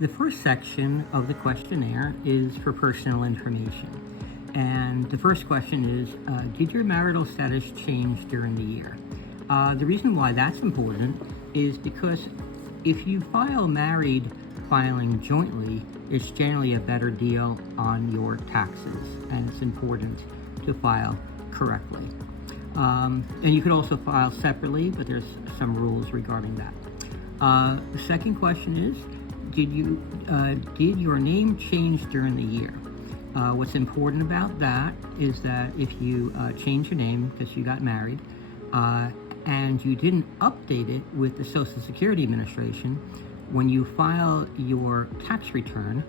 The first section of the questionnaire is for personal information. And the first question is, did your marital status change during the year? The reason why that's important is because if you file married filing jointly, it's generally a better deal on your taxes, and it's important to file correctly. And you could also file separately, but there's some rules regarding that. The second question is, did your name change during the year? What's important about that is that if you change your name because you got married and you didn't update it with the Social Security Administration, when you file your tax return,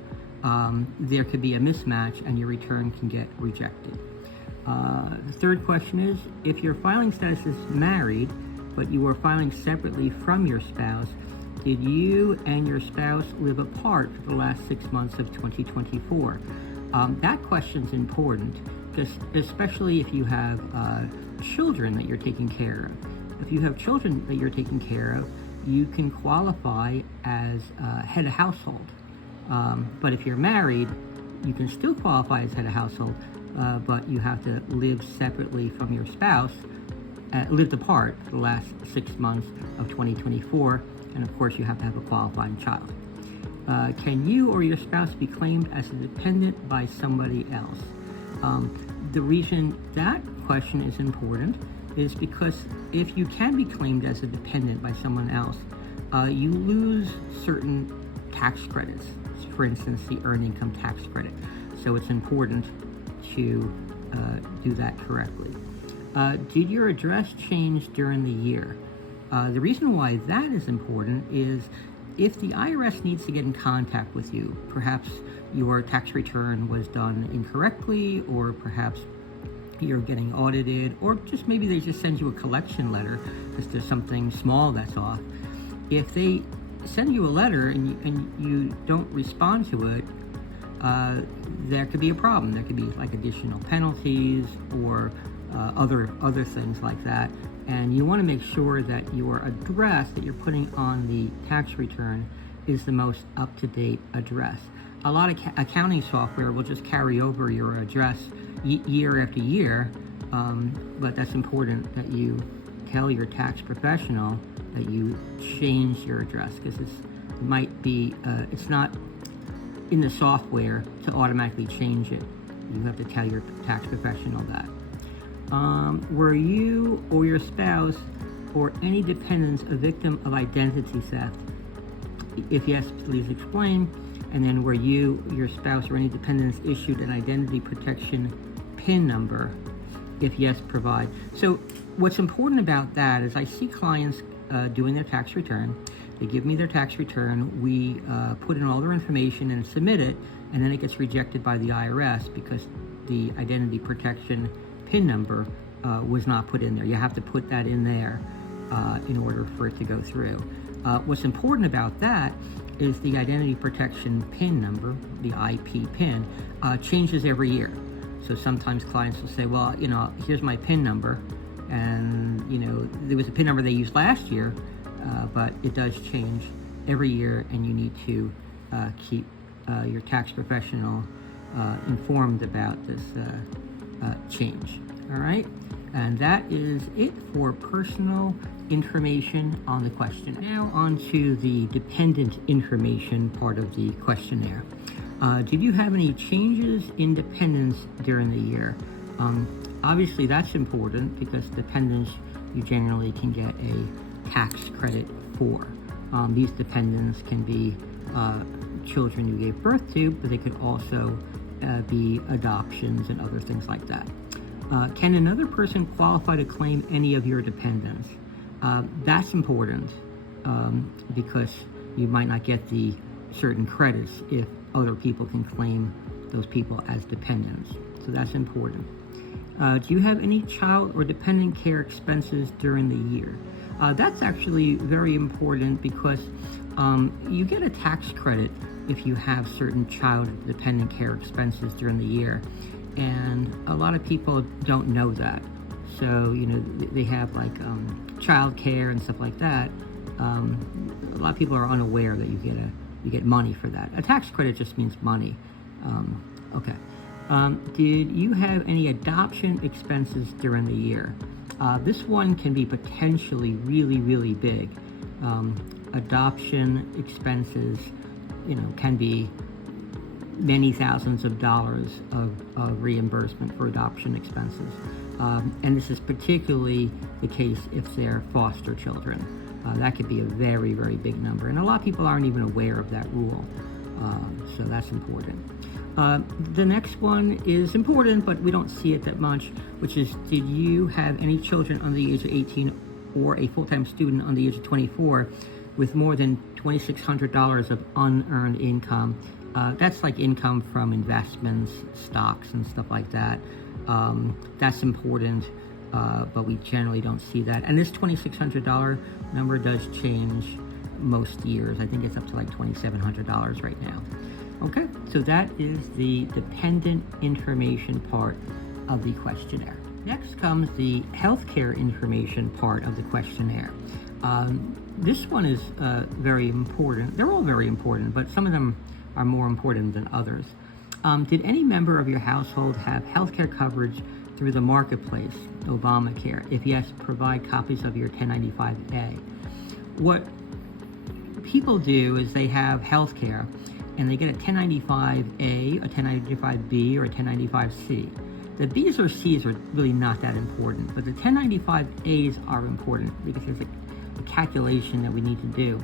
there could be a mismatch and your return can get rejected. The third question is, if your filing status is married, but you are filing separately from your spouse, did you and your spouse live apart for the last 6 months of 2024? That question's important, because especially if you have children that you're taking care of. If you have children that you're taking care of, you can qualify as head of household. But if you're married, you can still qualify as head of household, but you have to live separately from your spouse, lived apart for the last 6 months of 2024, and of course you have to have a qualifying child. Can you or your spouse be claimed as a dependent by somebody else? The reason that question is important is because if you can be claimed as a dependent by someone else, you lose certain tax credits. For instance, the earned income tax credit. So it's important to do that correctly. Did your address change during the year? The reason why that is important is if the IRS needs to get in contact with you, perhaps your tax return was done incorrectly, or perhaps you're getting audited, or just maybe they just send you a collection letter because there's something small that's off. If they send you a letter and you don't respond to it, there could be a problem. There could be like additional penalties or other things like that. And you want to make sure that your address that you're putting on the tax return is the most up-to-date address. A lot of accounting software will just carry over your address year after year, but that's important that you tell your tax professional that you change your address, because it might be, it's not in the software to automatically change it. You have to tell your tax professional that. Were you or your spouse or any dependents a victim of identity theft? If yes, please explain. And then were you, your spouse, or any dependents issued an identity protection PIN number? If yes, provide. So what's important about that is I see clients doing their tax return. They give me their tax return. We put in all their information and submit it, and then it gets rejected by the IRS because the identity protection PIN number was not put in there. You have to put that in there in order for it to go through. What's important about that is the identity protection PIN number, the IP PIN, changes every year. So sometimes clients will say, well, here's my PIN number, and there was a PIN number they used last year, but it does change every year, and you need to keep your tax professional informed about this change. All right, and that is it for personal information on the question. Now on to the dependent information part of the questionnaire. Did you have any changes in dependents during the year? Obviously that's important because dependents you generally can get a tax credit for. These dependents can be children you gave birth to, but they could also be adoptions and other things like that. Can another person qualify to claim any of your dependents? That's important because you might not get the certain credits if other people can claim those people as dependents. So that's important. Do you have any child or dependent care expenses during the year? That's actually very important because you get a tax credit if you have certain child dependent care expenses during the year. And a lot of people don't know that. So, they have like child care and stuff like that. A lot of people are unaware that you get you get money for that. A tax credit just means money. Okay. Did you have any adoption expenses during the year? This one can be potentially really, really big. Adoption expenses, can be many thousands of dollars of reimbursement for adoption expenses. And this is particularly the case if they're foster children. That could be a very, very big number. And a lot of people aren't even aware of that rule. So that's important. The next one is important, but we don't see it that much, which is, did you have any children under the age of 18 or a full-time student under the age of 24 with more than $2,600 of unearned income? That's like income from investments, stocks, and stuff like that. That's important, but we generally don't see that. And this $2,600 number does change most years. I think it's up to like $2,700 right now. Okay, so that is the dependent information part of the questionnaire. Next comes the healthcare information part of the questionnaire. This one is very important. They're all very important, but some of them are more important than others. Did any member of your household have healthcare coverage through the marketplace, Obamacare? If yes, provide copies of your 1095A. What people do is they have healthcare and they get a 1095A, a 1095B, or a 1095C. The B's or C's are really not that important, but the 1095As are important because there's a calculation that we need to do.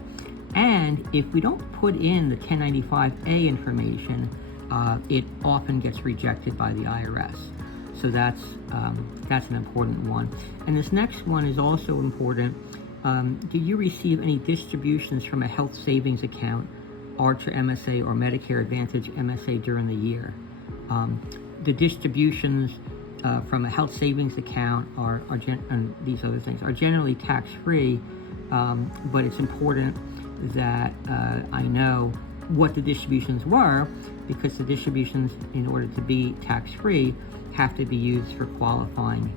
And if we don't put in the 1095A information, it often gets rejected by the IRS. So that's an important one. And this next one is also important. Did you receive any distributions from a health savings account, Archer MSA or Medicare Advantage MSA during the year? The distributions from a health savings account and these other things are generally tax-free, but it's important that I know what the distributions were, because the distributions, in order to be tax-free, have to be used for qualifying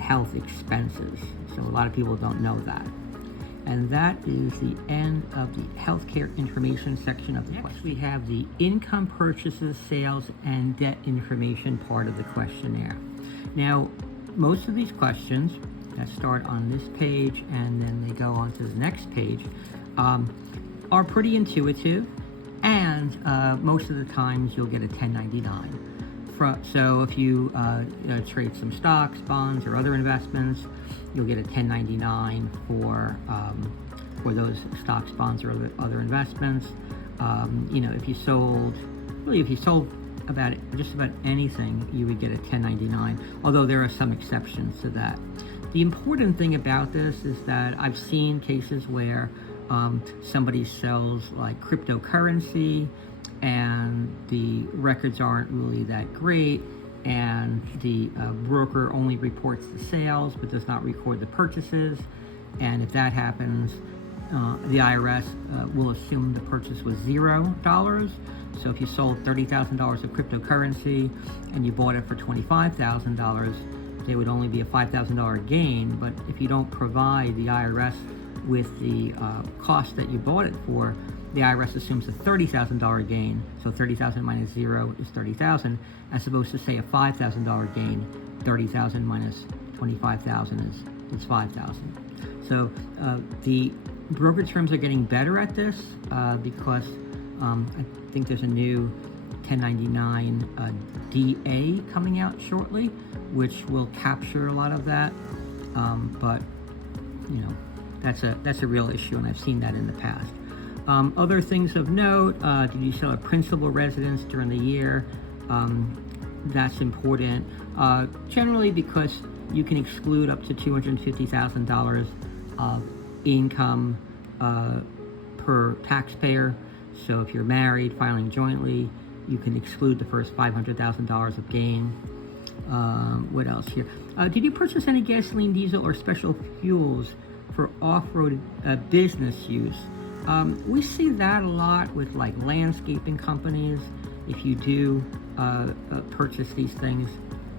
health expenses. So a lot of people don't know that. And that is the end of the healthcare information section of the question. Next, we have the income, purchases, sales, and debt information part of the questionnaire. Now, most of these questions that start on this page and then they go on to the next page are pretty intuitive, and most of the times you'll get a 1099. So if you trade some stocks, bonds, or other investments, you'll get a 1099 for those stocks, bonds, or other investments. If you sold just about anything, you would get a 1099, although there are some exceptions to that. The important thing about this is that I've seen cases where somebody sells like cryptocurrency and the records aren't really that great, and the broker only reports the sales but does not record the purchases. And if that happens, the IRS will assume the purchase was $0. So if you sold $30,000 of cryptocurrency and you bought it for $25,000, there would only be a $5,000 gain. But if you don't provide the IRS with the cost that you bought it for, the IRS assumes a $30,000 gain. So 30,000 minus 0 is 30,000, as opposed to say a $5,000 gain. 30,000 minus 25,000 is 5,000. So the brokerage firms are getting better at this because I think there's a new 1099 DA coming out shortly, which will capture a lot of that. But that's a real issue, and I've seen that in the past. Other things of note: did you sell a principal residence during the year? That's important, generally because you can exclude up to $250,000 of income per taxpayer. So if you're married, filing jointly, you can exclude the first $500,000 of gain. What else here? Did you purchase any gasoline, diesel, or special fuels for off-road business use? We see that a lot with like landscaping companies. If you do purchase these things,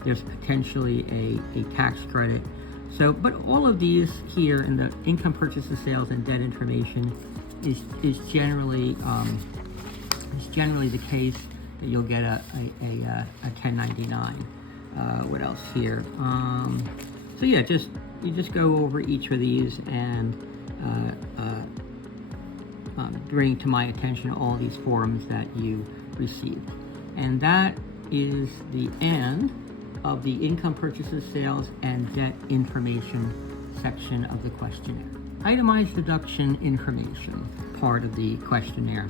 there's potentially a tax credit. So, but all of these here in the income, purchases, sales, and debt information is generally the case that you'll get a 1099. What else here? So yeah, you just go over each of these and bring to my attention all these forms that you received. And that is the end of the income, purchases, sales, and debt information section of the questionnaire. Itemized deduction information, part of the questionnaire.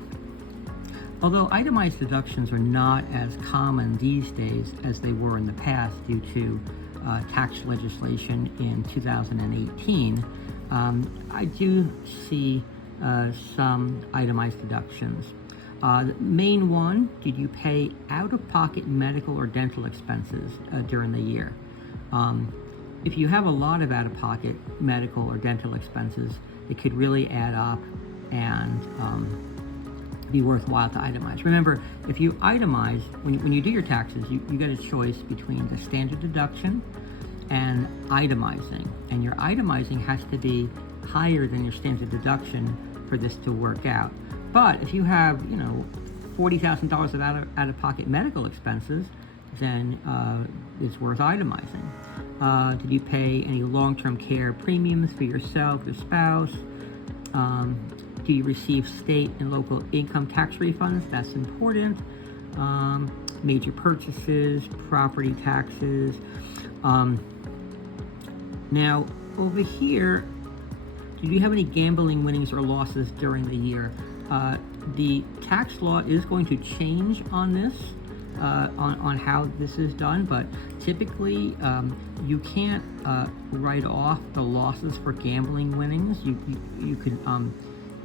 Although itemized deductions are not as common these days as they were in the past due to tax legislation in 2018, I do see some itemized deductions. The main one, did you pay out-of-pocket medical or dental expenses during the year? If you have a lot of out-of-pocket medical or dental expenses, it could really add up and be worthwhile to itemize. Remember, if you itemize, when you do your taxes, you get a choice between the standard deduction and itemizing. And your itemizing has to be higher than your standard deduction for this to work out. But if you have, $40,000 of out-of-pocket medical expenses, then it's worth itemizing. Did you pay any long-term care premiums for yourself, your spouse? Do you receive state and local income tax refunds? That's important. Major purchases, property taxes. Now, over here, did you have any gambling winnings or losses during the year? The tax law is going to change on this, on how this is done, but typically you can't write off the losses for gambling winnings. You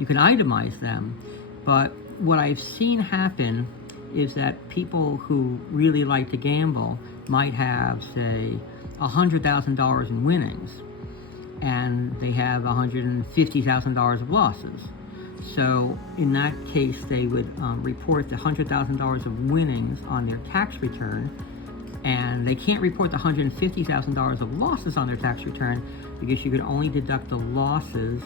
can itemize them, but what I've seen happen is that people who really like to gamble might have, say, $100,000 in winnings, and they have $150,000 of losses. So in that case, they would report the $100,000 of winnings on their tax return, and they can't report the $150,000 of losses on their tax return because you can only deduct the losses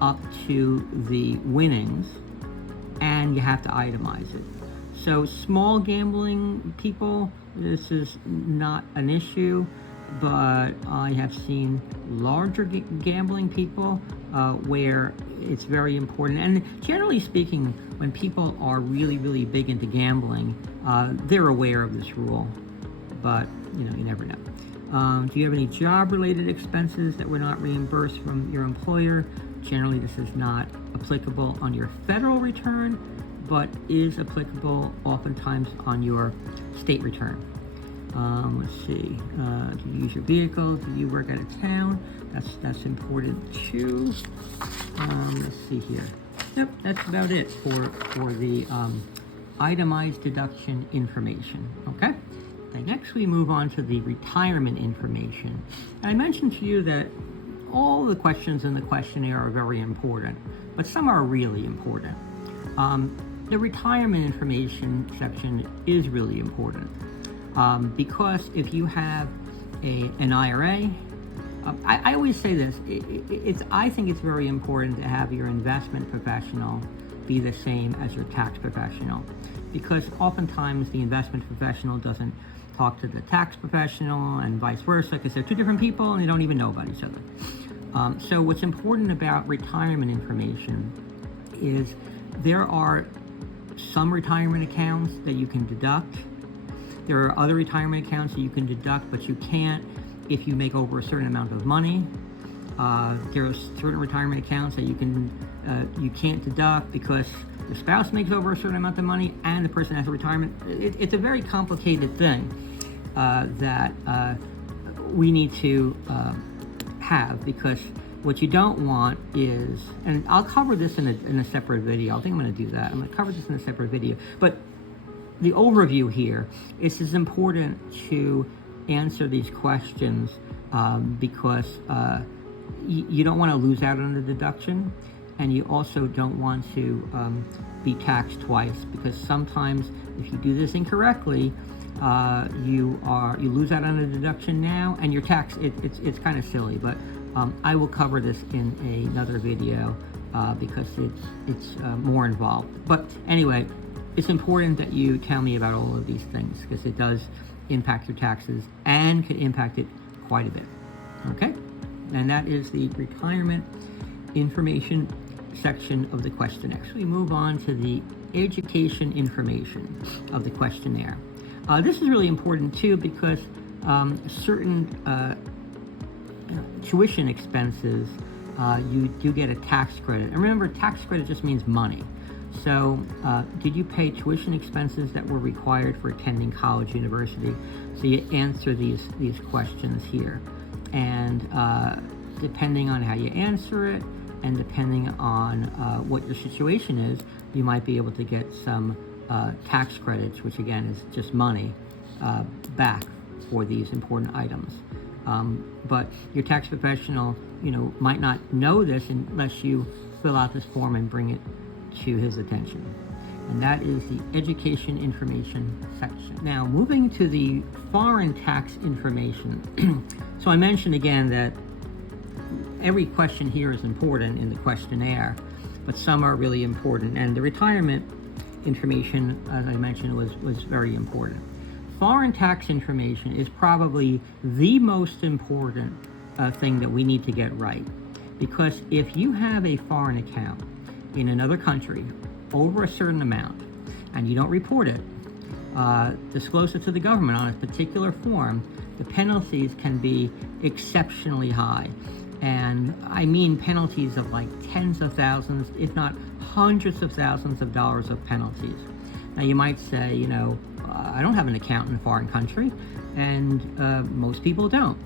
up to the winnings, and you have to itemize it. So small gambling people, this is not an issue, but I have seen larger gambling people where it's very important. And generally speaking, when people are really, really big into gambling, they're aware of this rule, but you never know. Do you have any job-related expenses that were not reimbursed from your employer? Generally, this is not applicable on your federal return, but is applicable oftentimes on your state return. Let's see. Do you use your vehicle? Do you work out of town? That's important too. Let's see here. Yep, that's about it for the itemized deduction information. Okay. And next we move on to the retirement information. And I mentioned to you that all the questions in the questionnaire are very important, but some are really important. The retirement information section is really important because if you have an IRA, I always say this, I think it's very important to have your investment professional be the same as your tax professional, because oftentimes the investment professional doesn't talk to the tax professional and vice versa, because they're two different people and they don't even know about each other. So what's important about retirement information is there are some retirement accounts that you can deduct. There are other retirement accounts that you can deduct, but you can't if you make over a certain amount of money. There are certain retirement accounts that you can't deduct because the spouse makes over a certain amount of money and the person has a retirement. It's a very complicated thing that we need to have, because what you don't want is, and I'll cover this in a separate video. I think I'm going to do that. I'm going to cover this in a separate video. But the overview here is it's important to answer these questions because you don't want to lose out on the deduction, and you also don't want to be taxed twice, because sometimes if you do this incorrectly, you lose out on the deduction now, and your tax, it's kind of silly, but I will cover this in another video because it's more involved. But anyway, it's important that you tell me about all of these things because it does impact your taxes and could impact it quite a bit. Okay? And that is the retirement information section of the questionnaire. So we move on to the education information of the questionnaire. This is really important too because certain tuition expenses, you do get a tax credit. And remember, tax credit just means money. So did you pay tuition expenses that were required for attending college, university? So you answer these questions here. And depending on how you answer it and depending on what your situation is, you might be able to get some tax credits, which again is just money, back for these important items. But your tax professional, might not know this unless you fill out this form and bring it to his attention. And that is the education information section. Now, moving to the foreign tax information. So I mentioned again that every question here is important in the questionnaire, but some are really important. And the retirement information, as I mentioned, was very important. Foreign tax information is probably the most important thing that we need to get right. Because if you have a foreign account in another country over a certain amount and you don't report it, disclose it to the government on a particular form, the penalties can be exceptionally high. And I mean penalties of like tens of thousands, if not hundreds of thousands of dollars of penalties. Now you might say, I don't have an account in a foreign country, and most people don't.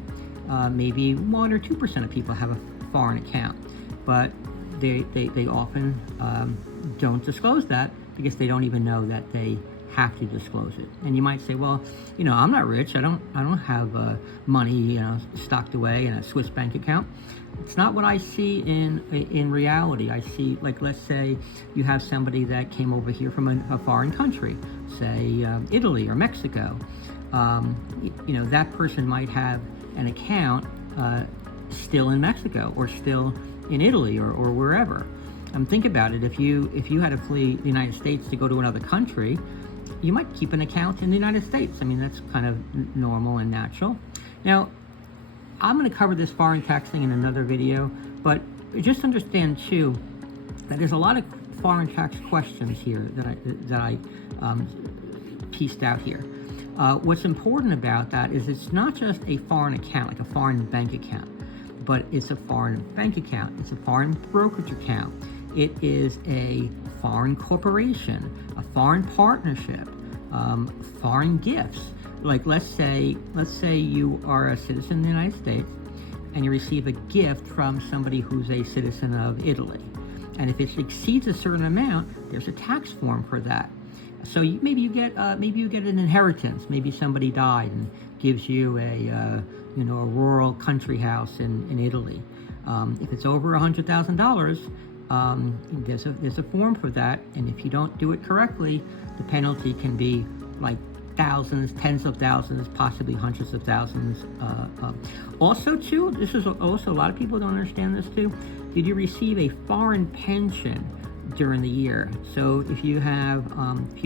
Maybe 1 or 2% of people have a foreign account, but they often don't disclose that because they don't even know that they have to disclose it. And you might say, well, I'm not rich. I don't have money, stocked away in a Swiss bank account. It's not what I see in reality. I see, like, let's say you have somebody that came over here from a foreign country, say Italy or Mexico. That person might have an account still in Mexico or still in Italy or wherever. Think about it. If you had to flee the United States to go to another country, you might keep an account in the United States. I mean, that's kind of normal and natural. Now, I'm going to cover this foreign tax thing in another video, but just understand too that there's a lot of foreign tax questions here that I pieced out here. What's important about that is it's not just a foreign account, like a foreign bank account, but it's a foreign bank account. It's a foreign brokerage account. It is a foreign corporation, a foreign partnership, foreign gifts. Like let's say you are a citizen of the United States and you receive a gift from somebody who's a citizen of Italy. And if it exceeds a certain amount, there's a tax form for that. So maybe you get an inheritance. Maybe somebody died and gives you a rural country house in Italy. If it's over $100,000, there's a form for that, and if you don't do it correctly, the penalty can be like thousands, tens of thousands, possibly hundreds of thousands. Also, too, this is also a lot of people don't understand this too. Did you receive a foreign pension during the year? So if you have,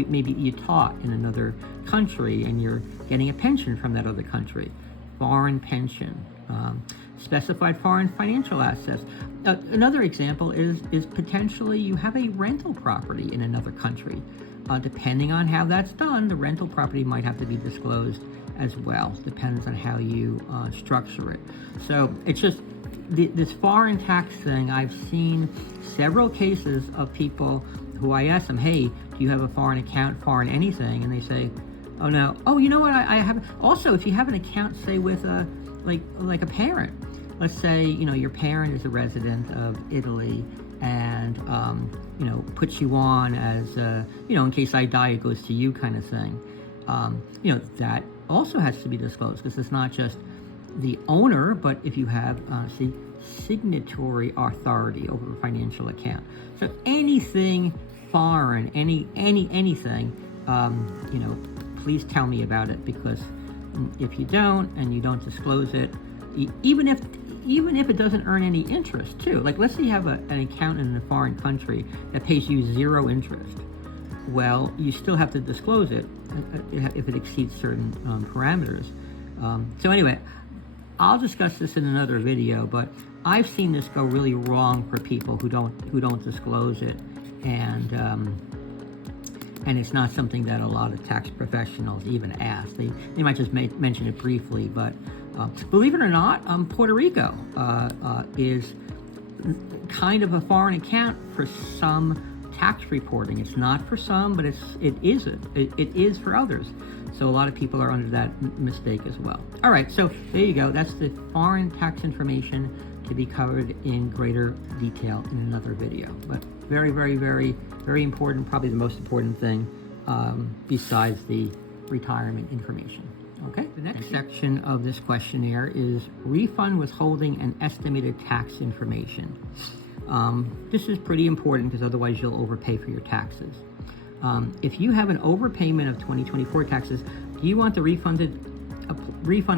maybe you taught in another country and you're getting a pension from that other country, foreign pension. Specified foreign financial assets. Another example is potentially you have a rental property in another country. Depending on how that's done, the rental property might have to be disclosed as well. Depends on how you structure it. So it's just this foreign tax thing. I've seen several cases of people who I ask them, hey, do you have a foreign account, foreign anything? And they say, oh no. Oh, you know what? I have. Also, if you have an account, say with like a parent. Let's say, your parent is a resident of Italy and, puts you on as, in case I die, it goes to you kind of thing. That also has to be disclosed because it's not just the owner, but if you have, signatory authority over a financial account. So anything foreign, anything, please tell me about it because if you don't and you don't disclose it, even if even if it doesn't earn any interest too. Like let's say you have an account in a foreign country that pays you 0 interest. Well, you still have to disclose it if it exceeds certain parameters. So anyway, I'll discuss this in another video, but I've seen this go really wrong for people who don't disclose it, and it's not something that a lot of tax professionals even ask. They might just mention it briefly, but believe it or not, Puerto Rico is kind of a foreign account for some tax reporting. It's not for some, but it is for others. So a lot of people are under that mistake as well. All right, so there you go. That's the foreign tax information to be covered in greater detail in another video. But very, very, very, very important, probably the most important thing besides the retirement information. Okay, the next section of this questionnaire is refund withholding and estimated tax information. This is pretty important because otherwise you'll overpay for your taxes. If you have an overpayment of 2024 taxes, do you want the refund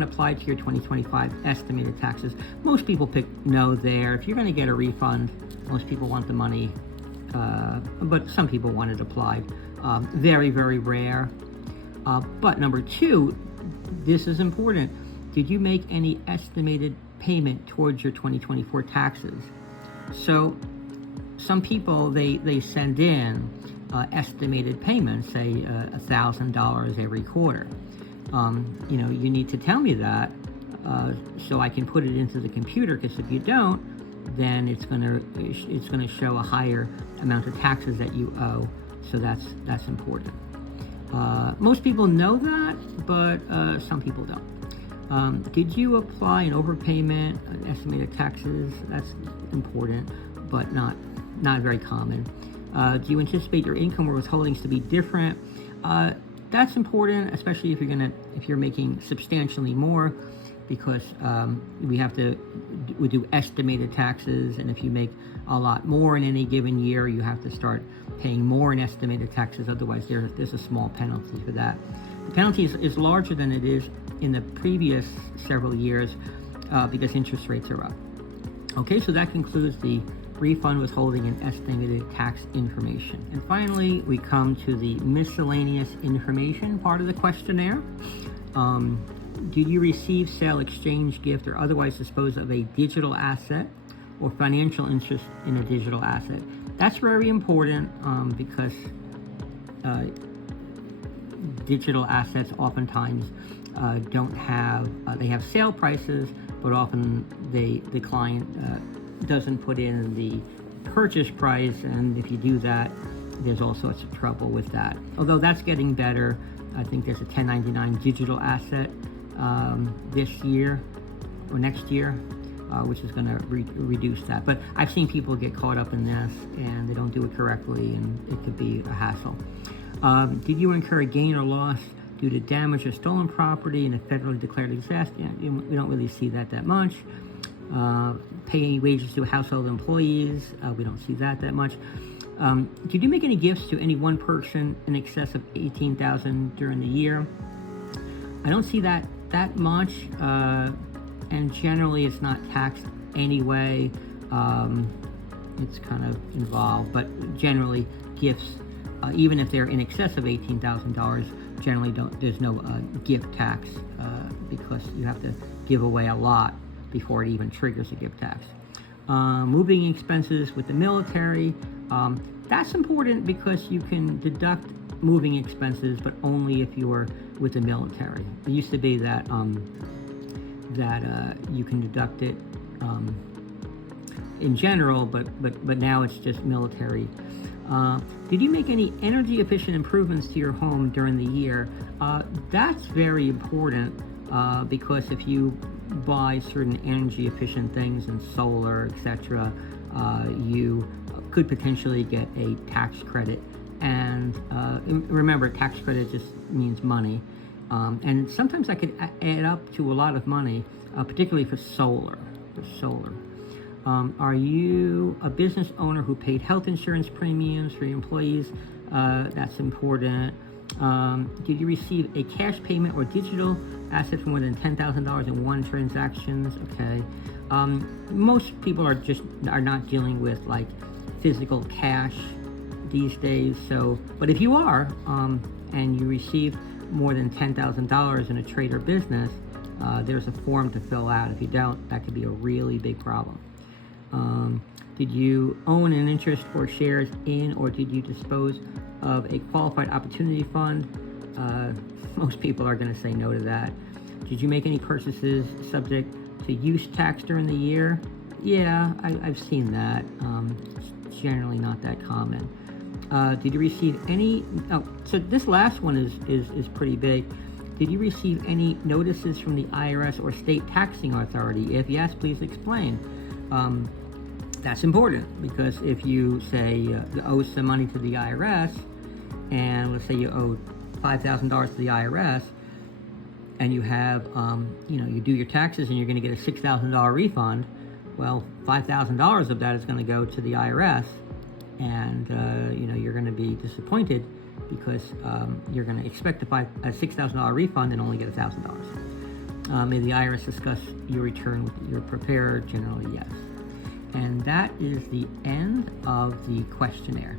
applied to your 2025 estimated taxes? Most people pick no there. If you're going to get a refund, most people want the money, but some people want it applied. Very, very rare. But number 2, this is important. Did you make any estimated payment towards your 2024 taxes? So some people, they send in estimated payments, say $1,000 every quarter. You need to tell me that so I can put it into the computer, because if you don't, then it's gonna show a higher amount of taxes that you owe. So that's important. Most people know that, but some people don't. Did you apply an overpayment, estimated taxes? That's important, but not very common. Do you anticipate your income or withholdings to be different? That's important, especially if you're making substantially more, because we do estimated taxes, and if you make a lot more in any given year, you have to start paying more in estimated taxes. Otherwise, there's a small penalty for that. The penalty is larger than it is in the previous several years because interest rates are up. Okay, so that concludes the refund withholding and estimated tax information. And finally, we come to the miscellaneous information part of the questionnaire. Did you receive, sell, exchange, gift, or otherwise dispose of a digital asset or financial interest in a digital asset? That's very important because digital assets oftentimes don't have, they have sale prices, but often the client doesn't put in the purchase price, and if you do that, there's all sorts of trouble with that. Although that's getting better. I think there's a 1099 digital asset this year or next year, which is going to reduce that. But I've seen people get caught up in this and they don't do it correctly, and it could be a hassle. Did you incur a gain or loss due to damage or stolen property in a federally declared disaster? We don't really see that much. Pay any wages to household employees? We don't see that much. Did you make any gifts to any one person in excess of $18,000 during the year? I don't see that much, and generally it's not taxed anyway. It's kind of involved, but generally gifts, even if they're in excess of $18,000, generally there's no gift tax because you have to give away a lot before it even triggers a gift tax. Moving expenses with the military, that's important because you can deduct moving expenses, but only if you're with the military. It used to be that you can deduct it in general, but now it's just military. Did you make any energy efficient improvements to your home during the year? That's very important because if you buy certain energy efficient things and solar, etc., you could potentially get a tax credit. And remember, tax credit just means money. And sometimes that could add up to a lot of money, particularly for solar. Are you a business owner who paid health insurance premiums for your employees? That's important. Did you receive a cash payment or digital assets more than $10,000 in one transactions. Okay. Most people are not dealing with like physical cash these days. So, but if you are, and you receive more than $10,000 in a trade or business, there's a form to fill out. If you don't, that could be a really big problem. Did you own an interest or shares in, or did you dispose of a qualified opportunity fund? Most people are going to say no to that. Did you make any purchases subject to use tax during the year? Yeah, I've seen that. It's generally not that common. Did you receive any? Oh, so this last one is pretty big. Did you receive any notices from the IRS or state taxing authority? If yes, please explain. That's important, because if you say you owe some money to the IRS, and let's say you owe $5,000 to the IRS, and you have, you do your taxes and you're going to get a $6,000 refund, well, $5,000 of that is going to go to the IRS, and you're going to be disappointed because you're going to expect a $6,000 refund and only get $1,000. May the IRS discuss your return with your preparer? Generally, yes. And that is the end of the questionnaire.